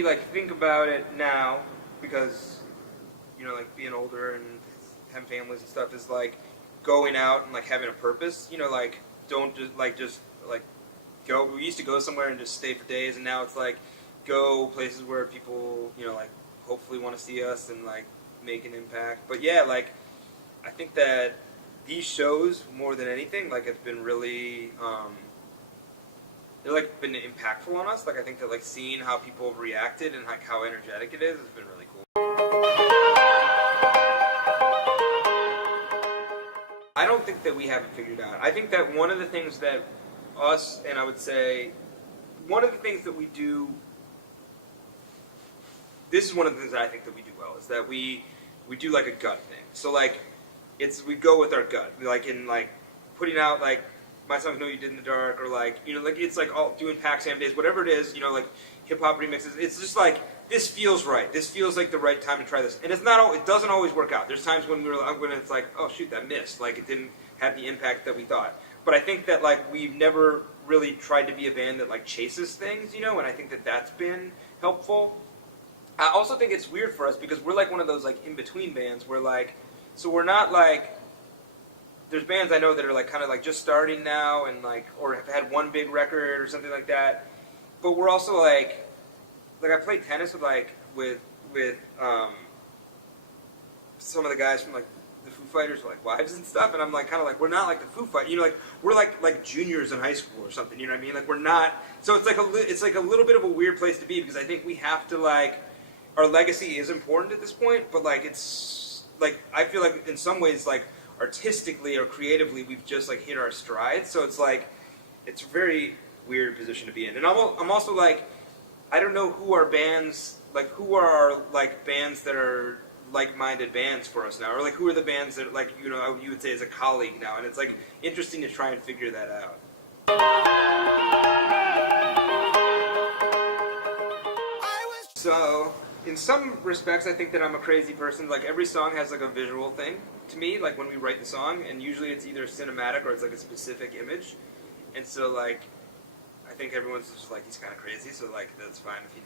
we like think about it now, because like being older and having families and stuff, is like going out and like having a purpose. Like don't just go. We used to go somewhere and just stay for days, and now it's like go places where people like hopefully want to see us and like make an impact. But yeah, like I think that these shows more than anything like have been really they're like been impactful on us. Like I think that like seeing how people have reacted and like how energetic it is has been really cool. I don't think that we haven't figured out. I think that one of the things that us, and I would say one of the things that we do, this is one of the things that I think that we do well, is that we do like a gut thing. So like we go with our gut, like in like putting out like My Songs Know You Did in the Dark, or like like it's like all doing Pac Sam days, whatever it is, like hip hop remixes. It's just like this feels right. This feels like the right time to try this, and it's not. It doesn't always work out. There's times when when it's like, oh shoot, that missed. Like it didn't have the impact that we thought. But I think that like we've never really tried to be a band that like chases things, and I think that that's been helpful. I also think it's weird for us because we're like one of those like in between bands where like, so we're not like. There's bands I know that are like kind of like just starting now and like, or have had one big record or something like that. But we're also like I played tennis with some of the guys from like the Foo Fighters, like wives and stuff, and I'm like kind of like we're not like the Foo Fighters, like we're like juniors in high school or something, you know what I mean? Like we're not. So it's like a little bit of a weird place to be because I think we have to like our legacy is important at this point, but like it's like I feel like in some ways like artistically or creatively we've just like hit our stride. So it's like it's a very weird position to be in, and I'm also like I don't know who are bands like who are our like bands that are like-minded bands for us now, or like who are the bands that like you would say is a colleague now, and it's like interesting to try and figure that out. So in some respects I think that I'm a crazy person. Like every song has like a visual thing to me, like when we write the song, and usually it's either cinematic or it's like a specific image, and so like I think everyone's just like he's kind of crazy, so like that's fine if he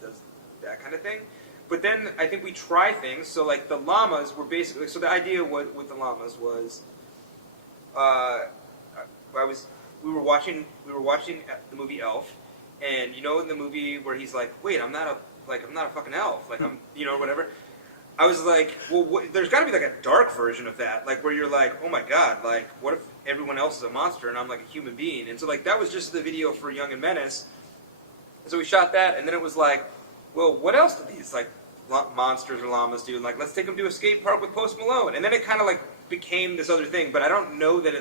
does that kind of thing. But then I think we try things. So like the llamas were basically. So the idea with the llamas was, we were watching the movie Elf, and in the movie where he's like, wait, I'm not a fucking elf, like I'm whatever. I was like, well, there's got to be like a dark version of that, like where you're like, oh my god, like what if everyone else is a monster and I'm like a human being? And so like that was just the video for Young and Menace. And so we shot that, and then it was like, well, what else do these like monsters or llamas do? And like, let's take them to a skate park with Post Malone. And then it kind of like became this other thing. But I don't know that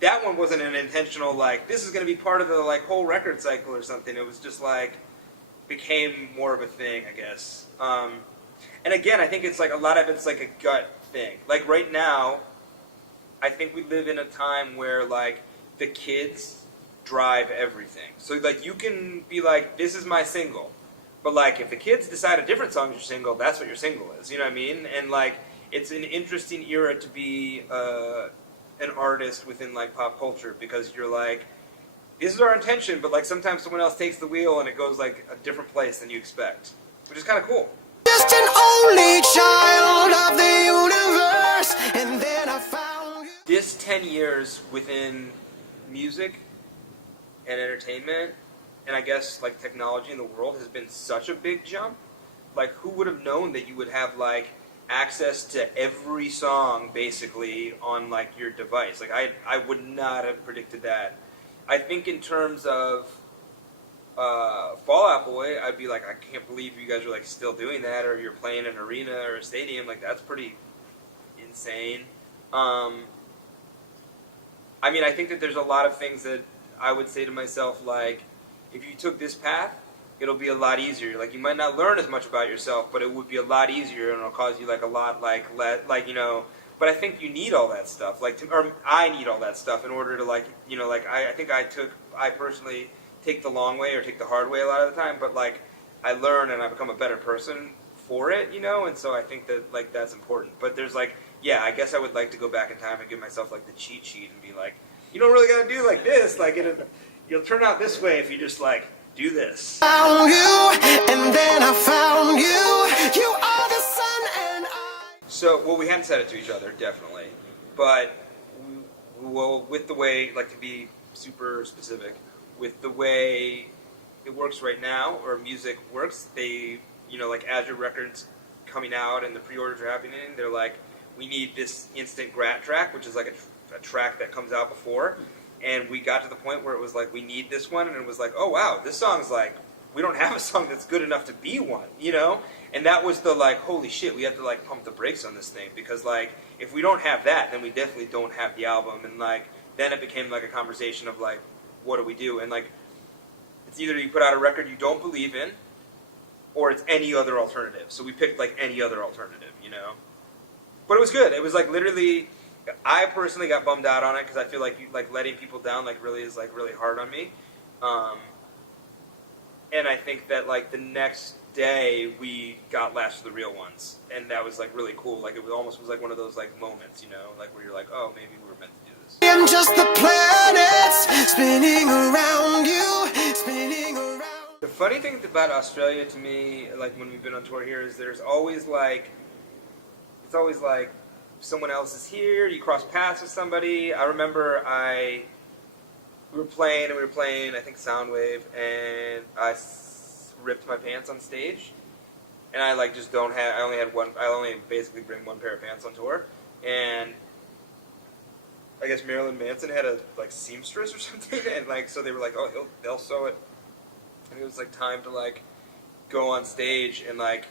that one wasn't an intentional like this is going to be part of the like whole record cycle or something. It was just like became more of a thing, I guess. And again, I think it's like a lot of it's like a gut thing. Like right now, I think we live in a time where like the kids drive everything. So like you can be like, this is my single. But like if the kids decide a different song is your single, that's what your single is. You know what I mean? And like it's an interesting era to be an artist within like pop culture, because you're like, this is our intention, but like sometimes someone else takes the wheel and it goes like a different place than you expect, which is kind of cool. Just an only child of the universe, and then I found you. This 10 years within music and entertainment, and I guess like technology in the world, has been such a big jump. Like who would have known that you would have like access to every song basically on like your device? Like I would not have predicted that. I think in terms of Fall Out Boy, I'd be like, I can't believe you guys are like still doing that, or you're playing an arena or a stadium. Like that's pretty insane. I mean, I think that there's a lot of things that I would say to myself, like, if you took this path, it'll be a lot easier. Like, you might not learn as much about yourself, but it would be a lot easier, and it'll cause you like a lot, like But I think you need all that stuff, or I need all that stuff in order to like, I think I personally take the long way or take the hard way a lot of the time, but like, I learn and I become a better person for it, and so I think that like that's important. But there's like, yeah, I guess I would like to go back in time and give myself like the cheat sheet and be like, you don't really gotta do like this, like you'll turn out this way if you just like do this. Found you, and then I found you. You are the sun and I. So, well, we hadn't said it to each other, definitely. But, well, with the way, like to be super specific, with the way it works right now, or music works, they, like Azure Records coming out and the pre-orders are happening, they're like, we need this instant grat track, which is like a track that comes out before. And we got to the point where it was like, we need this one, and it was like, oh wow, this song's like, we don't have a song that's good enough to be one, And that was the like, holy shit, we have to like pump the brakes on this thing, because like, if we don't have that, then we definitely don't have the album, and like, then it became like a conversation of like, what do we do? And like, it's either you put out a record you don't believe in, or it's any other alternative. So we picked like any other alternative, But it was good. It was like literally, I personally got bummed out on it because I feel like letting people down like really is like really hard on me. And I think that like the next day we got Last of the Real Ones, and that was like really cool. Like it was almost like one of those like moments, like where you're like, oh, maybe we were meant to do this. I'm just the planets spinning around you, spinning around. The funny thing about Australia to me, like when we've been on tour here, is there's always like, it's always like someone else is here, you cross paths with somebody. I remember we were playing, I think Soundwave, and I ripped my pants on stage, and I like just don't have, I only basically bring one pair of pants on tour, and I guess Marilyn Manson had a like seamstress or something, and like so they were like, oh, they'll sew it. And it was like time to like go on stage, and like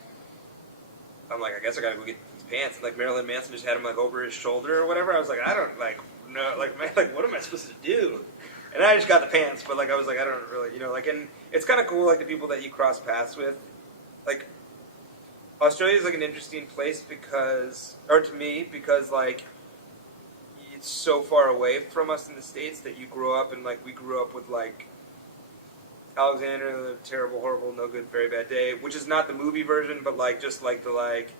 I'm like, I guess I gotta go get these pants, and like Marilyn Manson just had them like over his shoulder or whatever. I was like, I don't like no, like man, like what am I supposed to do? And I just got the pants, but like I was like, I don't really, like, and it's kind of cool like the people that you cross paths with, like Australia is like an interesting place because, or to me, because like it's so far away from us in the States that you grow up, and like we grew up with like Alexander, the Terrible, Horrible, No Good, Very Bad Day, which is not the movie version, but like just like the like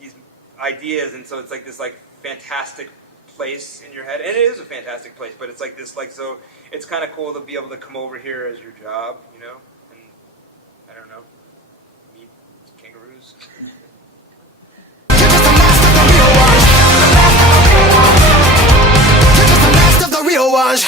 these ideas, and so it's like this like fantastic place in your head, and it is a fantastic place, but it's like this like, so it's kind of cool to be able to come over here as your job, and I don't know, meet kangaroos. You're just the last of the real ones.